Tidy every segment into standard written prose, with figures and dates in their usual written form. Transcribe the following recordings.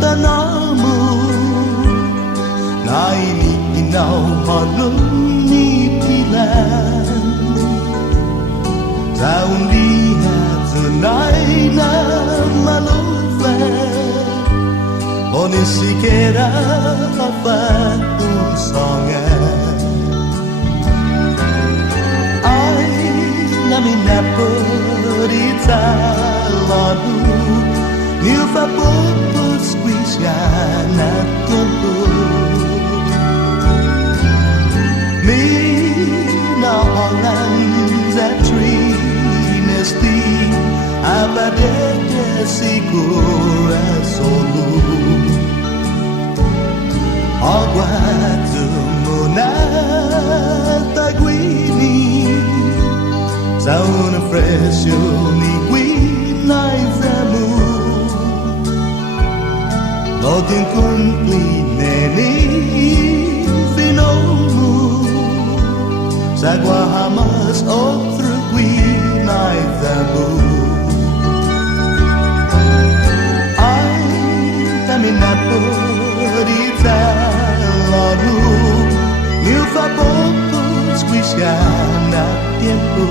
tanamu Naini inau haluni pilan Zaundi hatunai na malufe Oni sikera hafatu songa Ai nami napurita lalu Niu fa popo squiscia na tempo Mi na olanza tree nesti Abadete sicura solu Aguardo monata guini Sauna fresco ni guina izamu Lodin cumpli neni finomu Sagwa hamas otru guina izamu Ai taminapurita lalu Miu fa popo squiscia na tiempo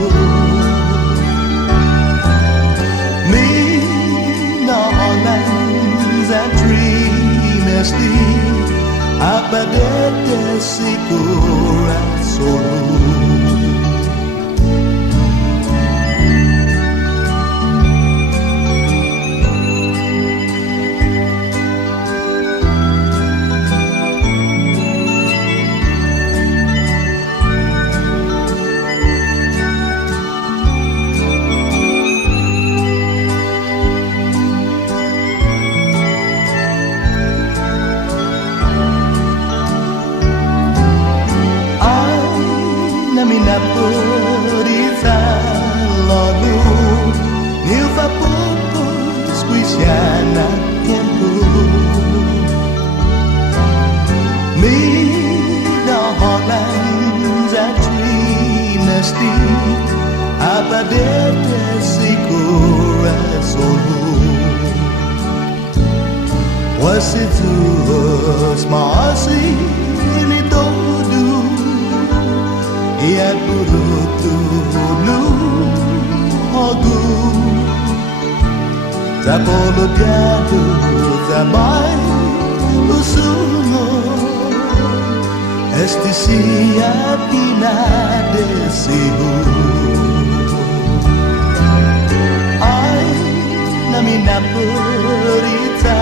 Mi na olanza trinesti Apadete sicura solo Minapurita lalu Niu fa popo squiscia na tempo Mi na holanza trinesti Apadete sicura solo Was it to us masi ni todo Ia burutulu ogu Zapolo piatu zabai usumo Esti sia pina desibu Ai namina purita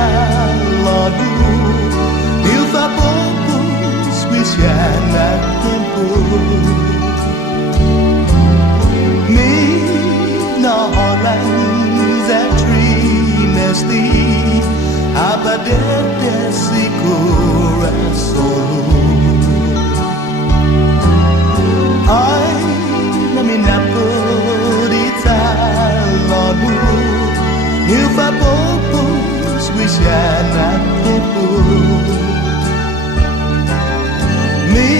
lodu Il fa poco squiscia na tempo Mi na holanza trinesti Apadete sicura solo Ai nami napurita lalu Niu fa popo squiscia na tempo Mi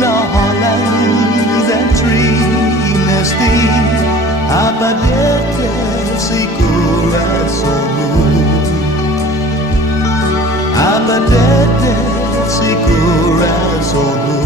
na holanza trinesti Apadete sicura solo Apadete sicura solo